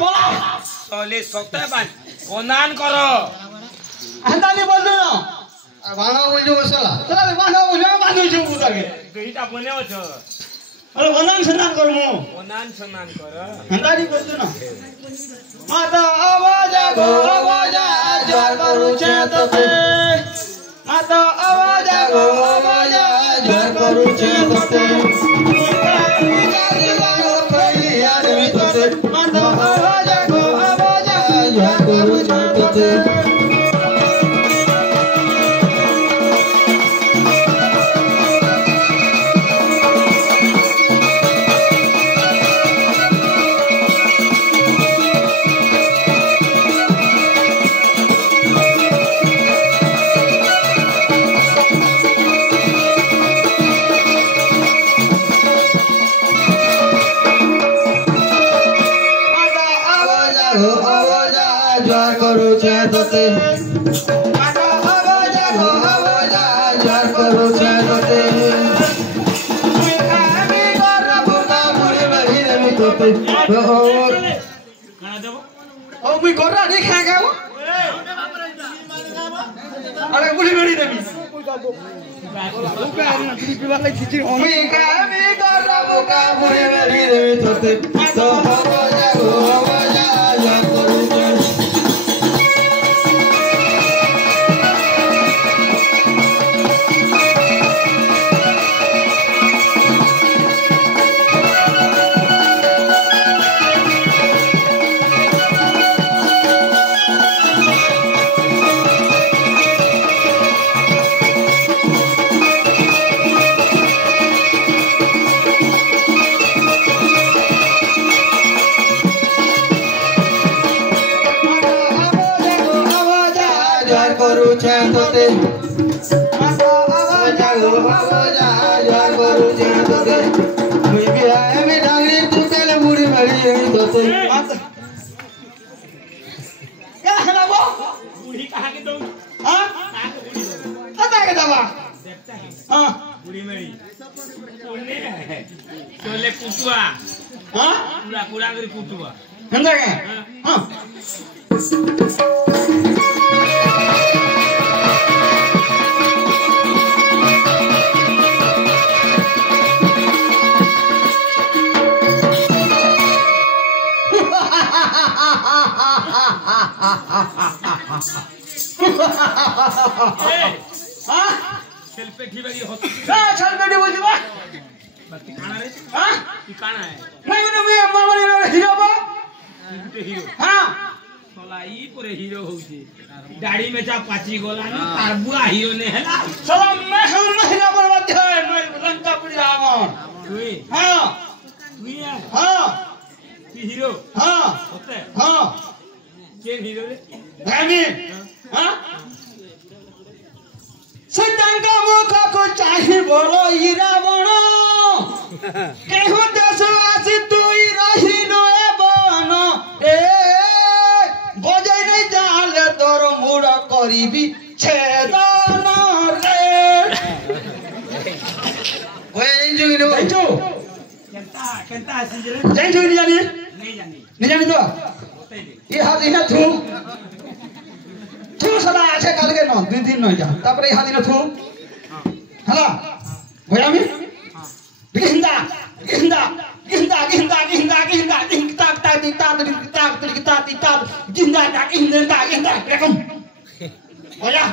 बोला चले सते बान कोनान करो हंदानी बोल दो भांगा बोलजो मसाला चला बांधा बोल बांधो छु उताके दुईटा बन्यो छ अरे वनान सनान कर मो कोनान सनान कर हंदानी बोल दो ना माता आवाज ज्वार करू छे तते माता आवाज ज्वार करू छे तते माता आवाज ज्वार करू छे तते ज्वार करू छे तते माता आवाज ज्वार करू छे तते मी कर बुका मुड़ी बड़ी देवी तते खाना देबो ओ मी गोरा नहीं खाएगा वो अरे मुड़ी बड़ी देवी मी कर बुका मुड़ी बड़ी देवी तते तो आवाज ज्वार करू छे करू छे तते माता आवाज ज्वार करू छे तते मुई बिहाय में डांगरी टूटेले मुड़ी बड़ी देवी तते क्या हला वो बूढ़ी कहां के दो हां कता के दवा देखता है हां बूढ़ी मेरी सोले कुटुआ हां पूरा पूरा कर कुटुआ हंदा के हां सेल्फी बगी होत छलपेटी बोलबा बाकी खाना रे हां की खाना है नहीं मैं मामले रे हीरो बा गुटे हीरो हां सोला ई पुरे हीरो होउची दाढ़ी में चा पाची गोलानी तार बुआ हीरो ने हैला सब मैं हीरो बनवा दे मैं लंका पुरी रावण तुई हां तुई है हां तू हीरो हां होते हां के हीरो रे धामी हां सतंगा मुख को चाहि बोलो ई रावण केहु देश आसी तुई रही नो बन ए बजाई नहीं जाले तोर मुड़ा करीबी छेदन रे ओए इंजु नो इंजु केंता आसी रे इंजु नहीं जानी नहीं जानी तो होते दे ये हाथ इना थू थू सदा আছে কালকে ন দুই দিন নয় যা তারপরে এই হাত ইনা থু হলা হই আমি গিন্দা গিন্দা গিন্দা গিন্দা গিন্দা গিন্দা গিন্দা তা তি তা তি তা তি তা তি তা গিন্দা তা গিন্দা গিন্দা এরকম হয়া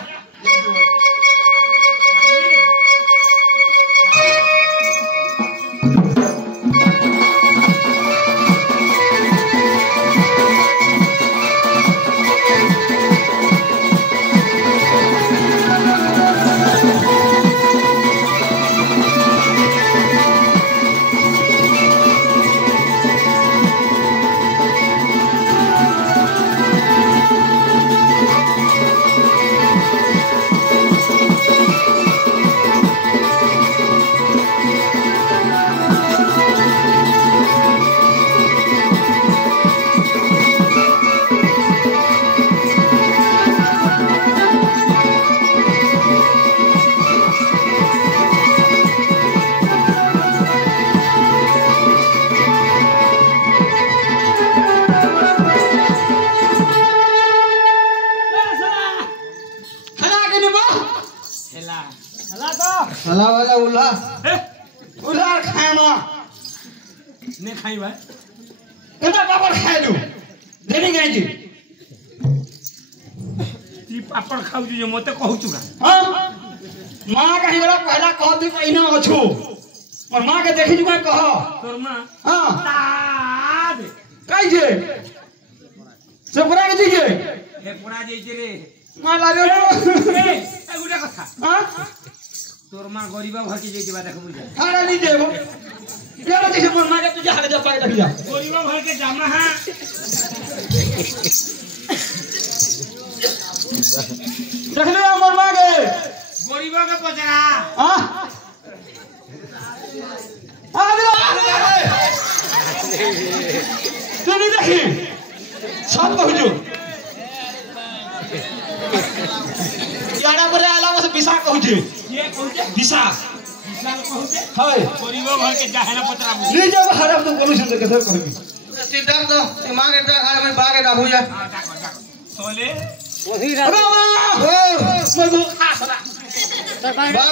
उल्हा उलार खाए ना ने खाई भाई केना पापड़ खाए लू देनी गई जी ती पापड़ खाऊ जे मते कहू चुका हां मां कहि गला पहला कह दी कहिना अछु और मां के देखि जुगा कह तोर मां हां ताद कहि जे से पुरा के दिए हे पुरा जे रे मां लागे ए गुडा कथा हां तोर मां गरीबा घर के जेती बा देख बुझा खाना नहीं देबो केना दिसे मोर मां के तुझे हाथ जपा के रखिया गरीबा घर के जामा हां देख ले मोर मां के गरीबा के पचरा हां तू नहीं देखी सब कहू यारा बरे आला बस बिसा कहू ये कहू जे बिसा विशाल कहू जे हाय गरीबा घर के जाहेला पचरा नहीं जब हरफ तो बोलू सुन के कहबी सीधा तो मां के टा खाए मैं बा के डाबू जा हां डाको सोले वही अरे ओ मैं वो खा सला बागो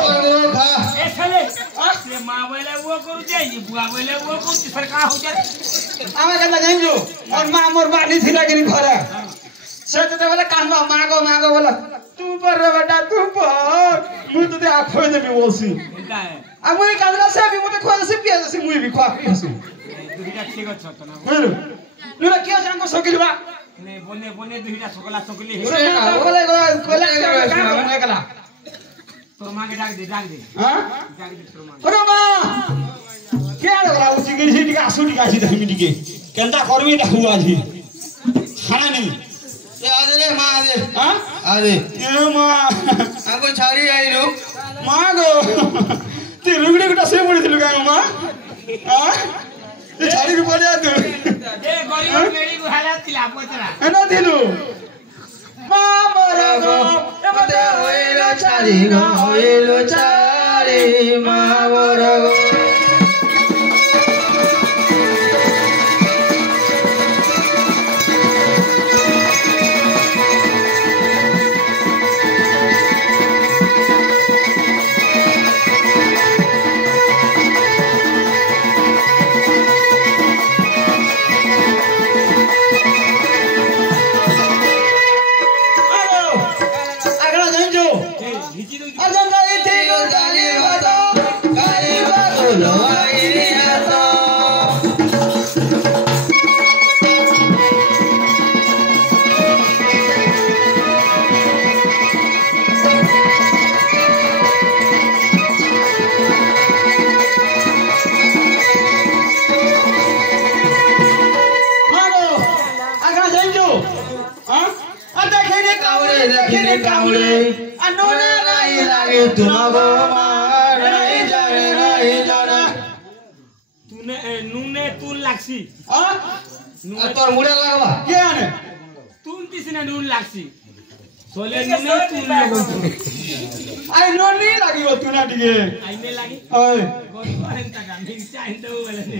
बागो खा ए छले से मां बोले वो करू जे ये बुआ बोले वो करू सरकार हो जाए आमे कहता जाइन जो और मां मोर बानी थिला गिरी घरे से तो बोले कानवा मागो बोला तू पर रे बेटा तू पर मु तो आ खोय देबी बोलसी एटा है आ मुई कांदरा से भी मते खोय से पिया से मुई भी खा पियासी दुहिटा ठीक छ त ना बुझलो नुरा किया जांको सकिलबा ने बोने दुहिटा सकला सकली है बोले काम कला तोर मां के डाक दे हां डाक दे तोर मां अरे मां क्या लगला उची गिरी सी टिका आसु टिका सी धमी टिके केंता करबी देखु आजी खाना नहीं ए आदे रे मां आदे हां आदे ए मां हमको छाड़ी आई रो मां गो ती रुगड़ी गुटा से पड़ी थिलु का मां हां ते छाड़ी के पड़े तू ए गरीब मेरी गुहाला तिला पचरा एना थिलु मां मरे गो ए मते होइलो छाड़ी मां मोरा गो नूने तून लागसी तोर मुड़े लागबा के आने तून तिसने नून लागसी सोले नूने तून लगो आई नो नहीं लगी वो तूना टिके आइने लागी ओए गरीब हंता का मिल चाहि तो बोले ने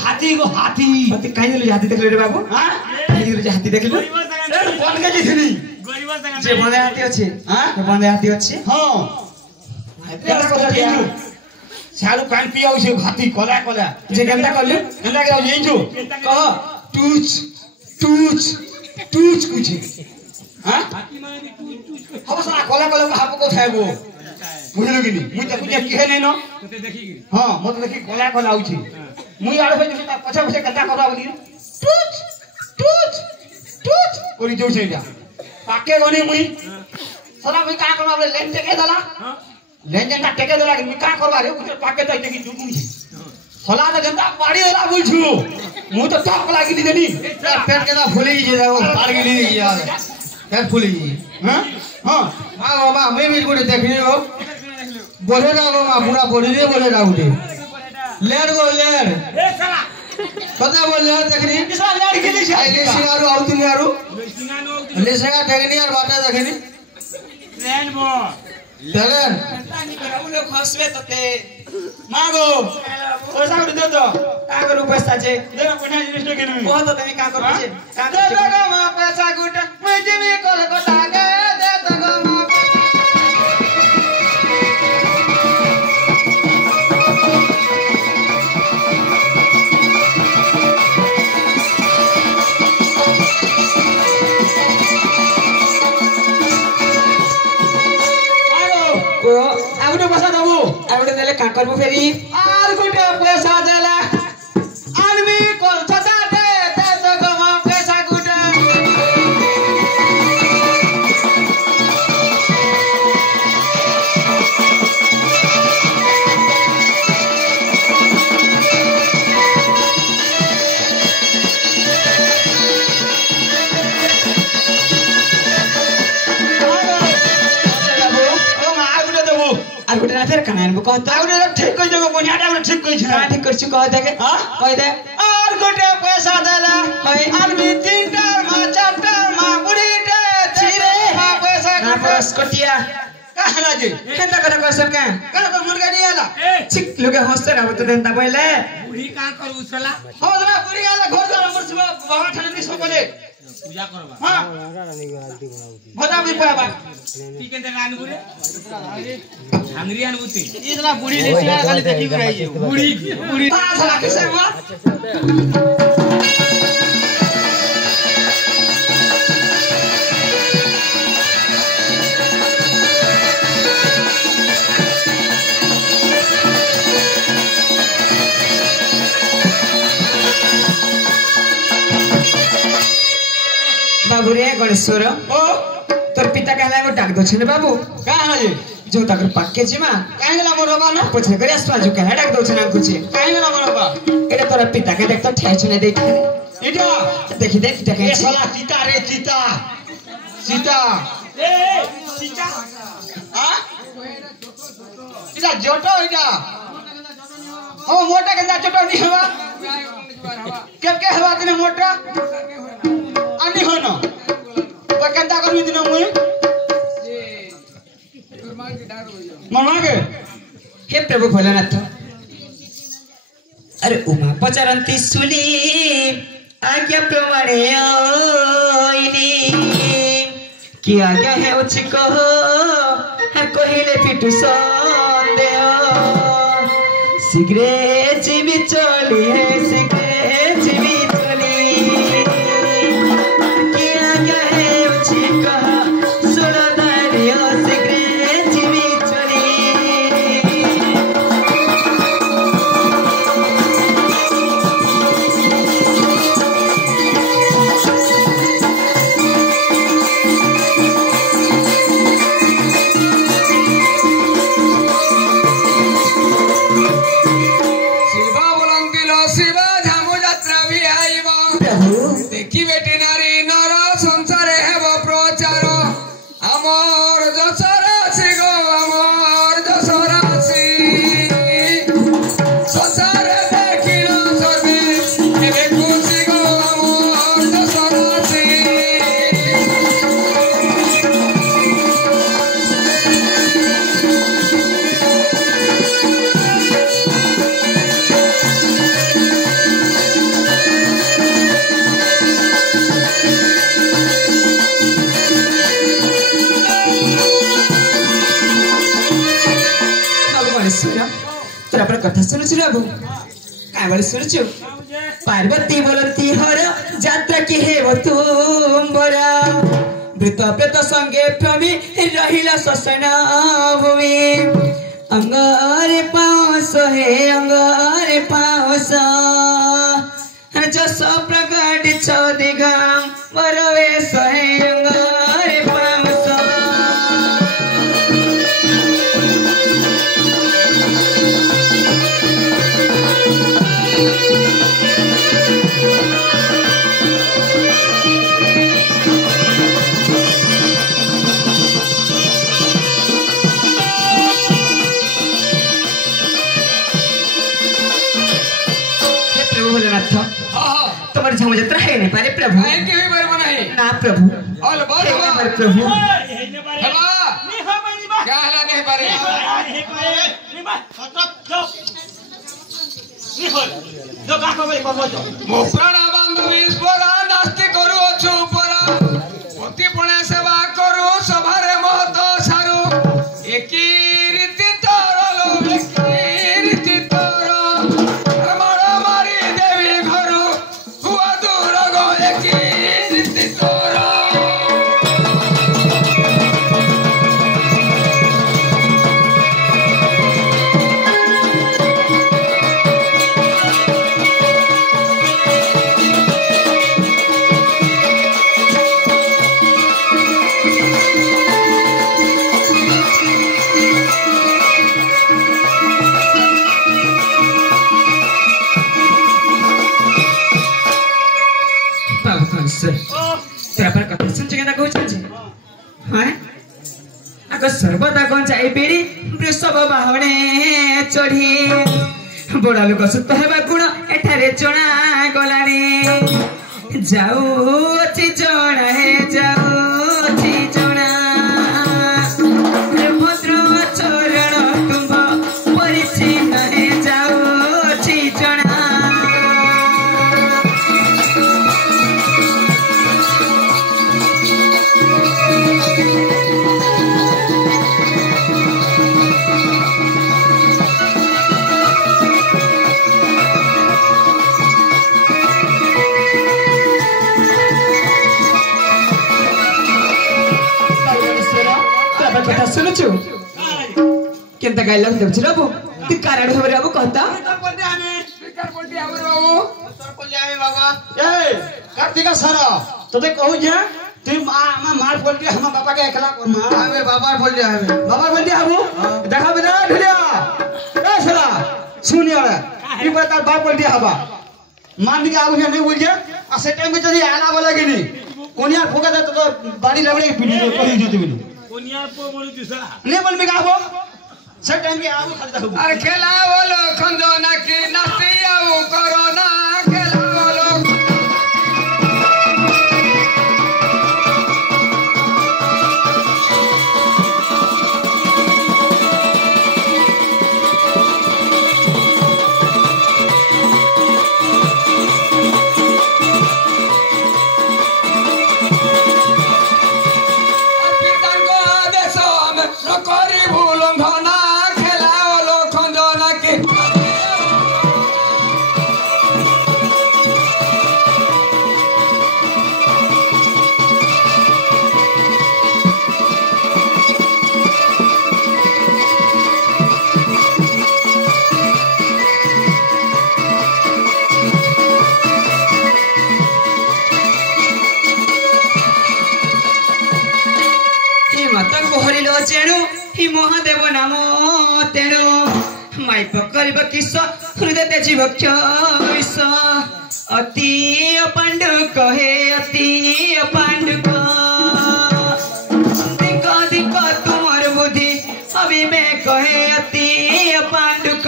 हाथी को हाथी मत कहीं ले हाथी देख ले रे बाबू हां कहीं ले हाथी देख ले कौन के जिथनी गरीब संग जे बंदे हाथी अछि हां जे बंदे हाथी अछि हां केना को किया सारू कान पिया उसे हाथी कोला कोला जे केनता करलु केनता के यही जो कह टूच टूच टूच कुछ हां हाथी माने भी टूच अब साला कोला कोला हाप को थाएबो बुझलो कि नहीं मुई त कुछ कहे नहीं न तते देखी हां मत देखी कोला कोला उछि मुई आड़े भाई देखी पछा पछा केनता करबा बोली टूच टूच टूच ओरी जो सेटा पाके गनी मुई सला मुई का करबा बोले लेन टेके दला हां लेन जनता टेके दला मुई का करबा रे कुछ पाके त देखी जुगुम छी सला त जनता पाड़ी दला बोलछु मु तो टॉप लागी दी देनी पेट के दा फुली जे पार के नहीं यार पेट फुली हां हां मां बाबा मैं भी गुडे देखनी हो बोले ना गो मां पूरा बोली रे बोले ना गुडे लेर गो लेर ए साला कता बोल लेर देखनी किसा लड़ के लिया आई लेसिंग आरु आउतिन आरु बेसिना नो लेसेगा टेकनी आर बाटा देखनी ट्रेन बो तेलेन तानी करा उले खसबे तते मागो पैसा उठ दे तो का करू पैसा छे दे ना पुण्य जिनिस के नहीं बहुत तमे का करू छे का दे दे गो मा पैसा गुट मैं जिमी कोलकाता के दे दे गो मा को आउटे पैसा दबु आउटे देले का करबो फेरी आर गुटे पैसा देला आदमी कोलकाता दे दे गो मा पैसा गुट আর গুटे ना फेर कना आनबो कहत आउटे ठीक कहि देबो पुण्य टा ठीक कहि का छ ठीक करछु कह देके हां कह दे आर गुटे पैसा देला आदमी 3 टार मा 4 टार मा बुढ़ी टे छिरे मा पैसा ना गुट परस कटिया कहला जी केंदा करा करसन का कल को मुर्गा नहीं आला छिक लुगे हस्ते रहबो त देंता पहिले बुढ़ी का करू सला हो जरा बुढ़ी आला घर जरा हमर सुबह बाबा ठाने नहीं सो बोले पूजा करबा हां बता भी पाबा ती के रान बुरे अंगरी अनुभूति इतना बुढ़ी लेसिया खाली देखी के रही बुढ़ी बुढ़ी साला कैसे हुआ बाबू रे गणेश्वर ओ तोर पिता कहला एगो डाक दो छे बाबू का है जी जो तकर पाके जिमा काहे ना मोर बाबा ना पछे करे आसवा जो कहला डाक दो छे ना कुछ काहे ना मोर बाबा एटा तोरा पिता के देख तो ठेच ने देख इटा देखी देख देख ए साला चीता रे चीता चीता ए सीता हां इटा जोटो इटा ओ मोटा के जोटो नहीं हवा के हवा तने मोटा अनि हो न तो केंता करबी दिन मुई मरमा के हे प्रभु भोलानाथ अरे उमा पचारंती सुली आज्ञा प्रमाणे आईनी कि आज्ञा है उछि कहो हर कहिले पिटु संदेह शीघ्रे जीवी चली है शीघ्रे जीवी चली कि आज्ञा है उछि कहो सुनो दारियो शीघ्रे जीवी चली शिवा बोलंतिलो शिवा झामु यात्रा भी आइबो देखि बेटी नारी नर संसारे हेब प्रचार अमर जसरासी गो अमर जसरासी संसारे देखिलो सर्वे हेबे खुशी गो अमर जसरासी बाबू गणेश्वर तोरा पर कथा सुनुछु बाबू काय बोले सुनुछु पार्वती बोलती हर यात्रा की हेब तुम्बर मृत प्रेत संगे प्रमी रहिला ससना भूमि अंगारे पावस हे अंगारे पावस जस प्रकट छ दिगम वरवेश हे अंगारे पावस धर्मयात्रा है नहीं पारे प्रभु आई के होई परबो नहीं ना प्रभु ऑल बोल है नहीं पारे प्रभु हेलो क्या हला नहीं पारे मो प्राण बांधवी स्परा नास्ति करू अछु परा अति पुणे सेवा करू सभारे महत सारू एकी रीति तोर लो एकी रीति तोर मारा मारी देवी घरू हुआ दूर गो एकी रीति तोर तेरा कथा सुन चुके ना कहू छी हां आको सर्वदा कोन जाई बेरी वृषभ बाहणे चढ़ी बड़ा लोक सुत हेबा गुण एठारे जणा गलानी जाऊ छी जणा हे जाऊ छी जणा भद्र चरण तुम्भ परिछि नहे जाऊ छी जणा कथा सुनुछु केनता गाइला देबछ रबो ती कारण होबे रबो कहता स्वीकार बोलती हमर बाबू बाबा ए कार्तिका सर तोते कहू जे तुम मार बोल दिया हम बाबा के एकला करमा हमें बाबा बोल दिया हमें बाबा बोल दिया हबू देखा बिना ढुलिया ए सला सुनिया रे ई बता बाप बोल दिया हबा मान के आगु नहीं बोल जे आ से टाइम में जदी आला बोला के नहीं कोनिया फोका दे तो बाड़ी लबड़े पीटी तो कही जती बिनु कोनिया पो बोली दिसा नहीं बोल में आबो से टाइम के आगु खाली देखो अरे खेला बोलो खंजोना की नास्ती आऊ कोरोना खेला बोलो चेणु हि महादेव नाम तेणु माई पकड़ किस हृदय जीवक्ष अति पांडुक हे अति पांडुक दिक दिक तुमर बुद्धि अविवेक हे अति पांडुक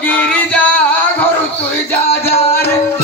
गिरी जा घर तु जा जा रे